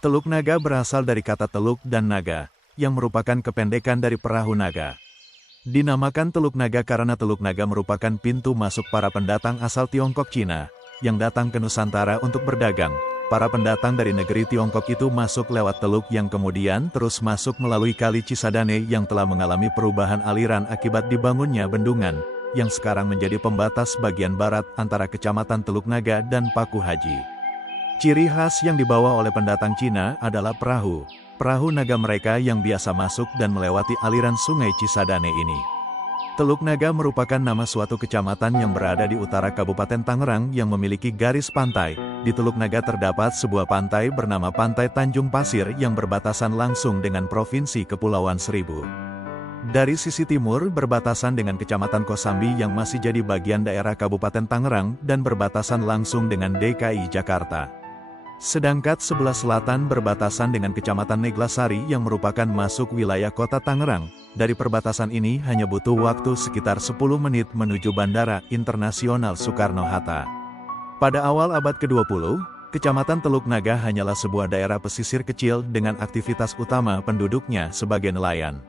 Teluk Naga berasal dari kata teluk dan naga, yang merupakan kependekan dari perahu naga. Dinamakan Teluk Naga karena Teluk Naga merupakan pintu masuk para pendatang asal Tiongkok Cina, yang datang ke Nusantara untuk berdagang. Para pendatang dari negeri Tiongkok itu masuk lewat teluk yang kemudian terus masuk melalui Kali Cisadane yang telah mengalami perubahan aliran akibat dibangunnya bendungan, yang sekarang menjadi pembatas bagian barat antara Kecamatan Teluk Naga dan Paku Haji. Ciri khas yang dibawa oleh pendatang Cina adalah perahu naga mereka yang biasa masuk dan melewati aliran sungai Cisadane ini. Teluk Naga merupakan nama suatu kecamatan yang berada di utara Kabupaten Tangerang yang memiliki garis pantai. Di Teluk Naga terdapat sebuah pantai bernama Pantai Tanjung Pasir yang berbatasan langsung dengan Provinsi Kepulauan Seribu. Dari sisi timur berbatasan dengan Kecamatan Kosambi yang masih jadi bagian daerah Kabupaten Tangerang dan berbatasan langsung dengan DKI Jakarta. Sedangkan sebelah selatan berbatasan dengan Kecamatan Neglasari yang merupakan masuk wilayah Kota Tangerang. Dari perbatasan ini hanya butuh waktu sekitar 10 menit menuju Bandara Internasional Soekarno-Hatta. Pada awal abad ke-20, Kecamatan Teluk Naga hanyalah sebuah daerah pesisir kecil dengan aktivitas utama penduduknya sebagai nelayan.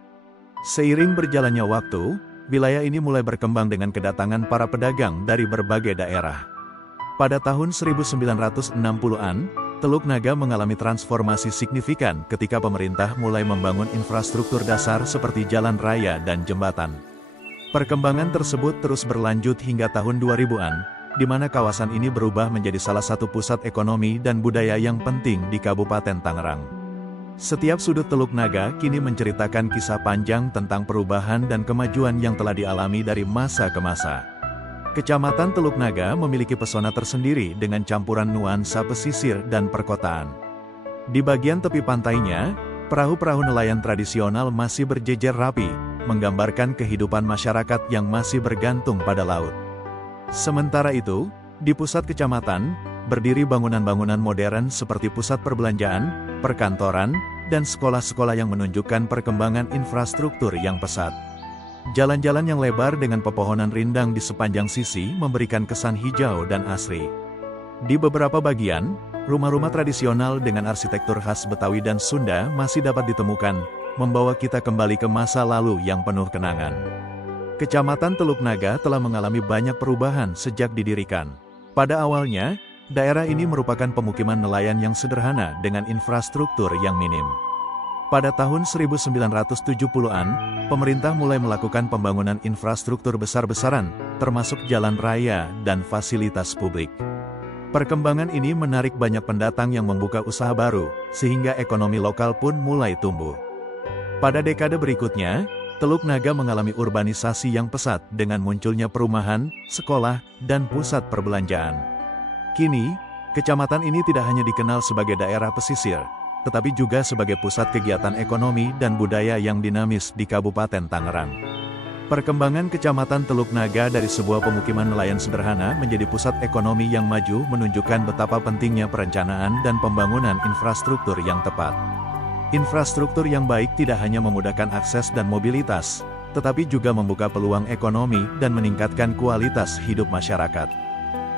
Seiring berjalannya waktu, wilayah ini mulai berkembang dengan kedatangan para pedagang dari berbagai daerah. Pada tahun 1960-an, Teluk Naga mengalami transformasi signifikan ketika pemerintah mulai membangun infrastruktur dasar seperti jalan raya dan jembatan. Perkembangan tersebut terus berlanjut hingga tahun 2000-an, di mana kawasan ini berubah menjadi salah satu pusat ekonomi dan budaya yang penting di Kabupaten Tangerang. Setiap sudut Teluk Naga kini menceritakan kisah panjang tentang perubahan dan kemajuan yang telah dialami dari masa ke masa. Kecamatan Teluk Naga memiliki pesona tersendiri dengan campuran nuansa pesisir dan perkotaan. Di bagian tepi pantainya, perahu-perahu nelayan tradisional masih berjejer rapi, menggambarkan kehidupan masyarakat yang masih bergantung pada laut. Sementara itu, di pusat kecamatan, berdiri bangunan-bangunan modern seperti pusat perbelanjaan, perkantoran, dan sekolah-sekolah yang menunjukkan perkembangan infrastruktur yang pesat. Jalan-jalan yang lebar dengan pepohonan rindang di sepanjang sisi memberikan kesan hijau dan asri. Di beberapa bagian, rumah-rumah tradisional dengan arsitektur khas Betawi dan Sunda masih dapat ditemukan, membawa kita kembali ke masa lalu yang penuh kenangan. Kecamatan Teluk Naga telah mengalami banyak perubahan sejak didirikan. Pada awalnya, daerah ini merupakan pemukiman nelayan yang sederhana dengan infrastruktur yang minim. Pada tahun 1970-an, pemerintah mulai melakukan pembangunan infrastruktur besar-besaran, termasuk jalan raya dan fasilitas publik. Perkembangan ini menarik banyak pendatang yang membuka usaha baru, sehingga ekonomi lokal pun mulai tumbuh. Pada dekade berikutnya, Teluk Naga mengalami urbanisasi yang pesat dengan munculnya perumahan, sekolah, dan pusat perbelanjaan. Kini, kecamatan ini tidak hanya dikenal sebagai daerah pesisir, tetapi juga sebagai pusat kegiatan ekonomi dan budaya yang dinamis di Kabupaten Tangerang. Perkembangan Kecamatan Teluk Naga dari sebuah pemukiman nelayan sederhana menjadi pusat ekonomi yang maju menunjukkan betapa pentingnya perencanaan dan pembangunan infrastruktur yang tepat. Infrastruktur yang baik tidak hanya memudahkan akses dan mobilitas, tetapi juga membuka peluang ekonomi dan meningkatkan kualitas hidup masyarakat.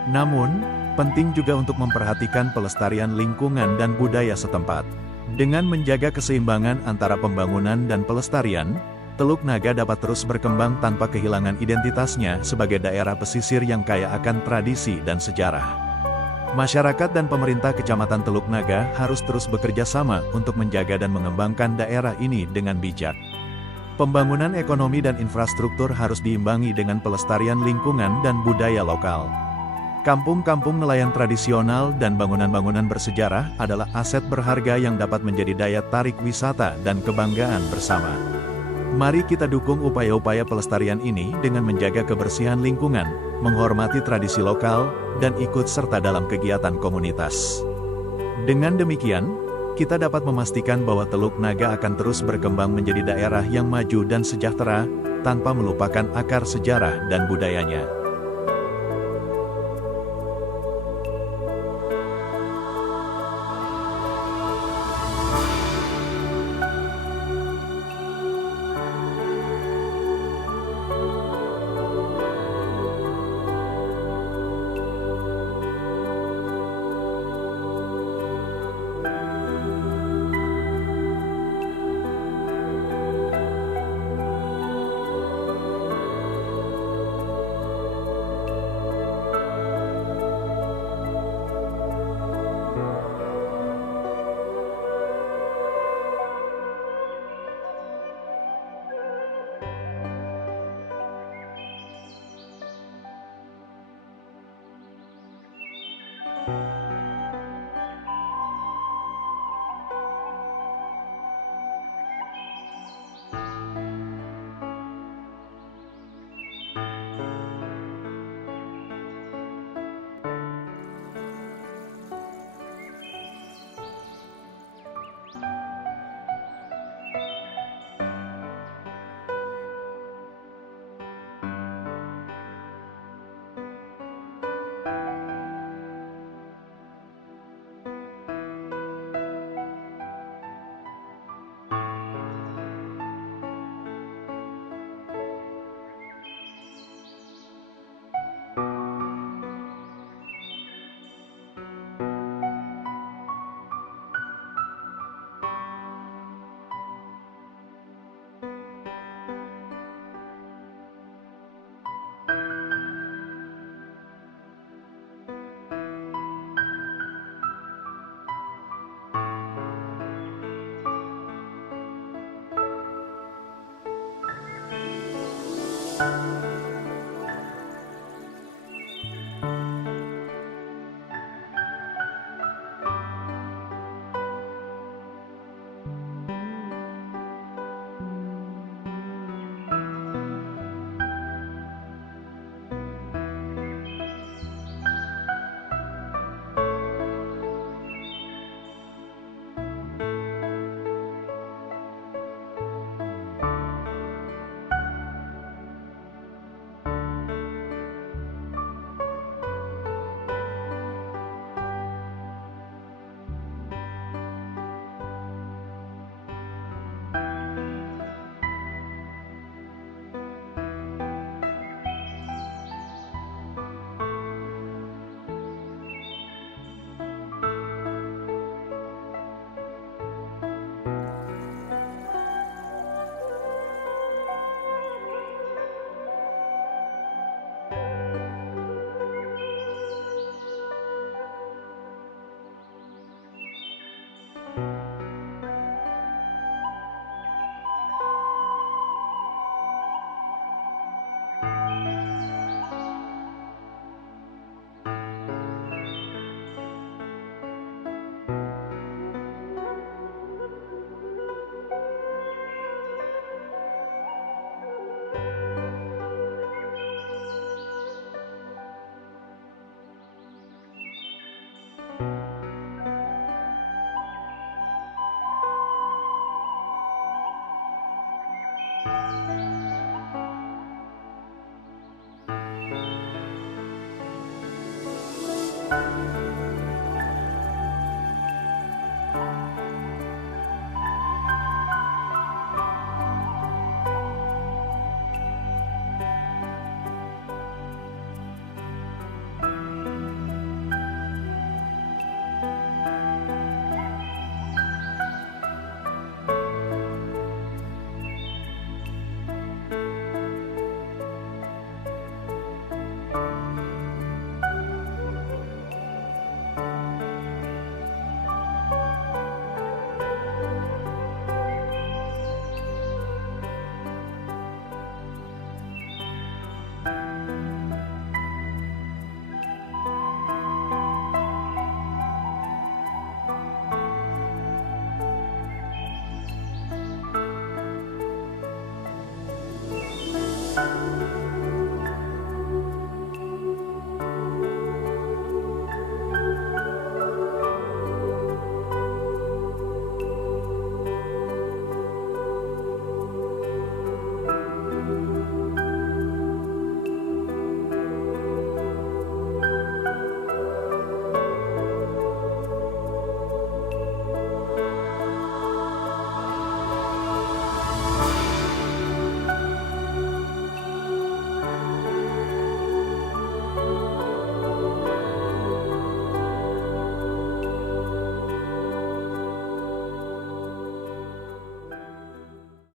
Namun, penting juga untuk memperhatikan pelestarian lingkungan dan budaya setempat. Dengan menjaga keseimbangan antara pembangunan dan pelestarian, Teluk Naga dapat terus berkembang tanpa kehilangan identitasnya sebagai daerah pesisir yang kaya akan tradisi dan sejarah. Masyarakat dan pemerintah Kecamatan Teluk Naga harus terus bekerja sama untuk menjaga dan mengembangkan daerah ini dengan bijak. Pembangunan ekonomi dan infrastruktur harus diimbangi dengan pelestarian lingkungan dan budaya lokal. Kampung-kampung nelayan tradisional dan bangunan-bangunan bersejarah adalah aset berharga yang dapat menjadi daya tarik wisata dan kebanggaan bersama. Mari kita dukung upaya-upaya pelestarian ini dengan menjaga kebersihan lingkungan, menghormati tradisi lokal, dan ikut serta dalam kegiatan komunitas. Dengan demikian, kita dapat memastikan bahwa Teluk Naga akan terus berkembang menjadi daerah yang maju dan sejahtera, tanpa melupakan akar sejarah dan budayanya.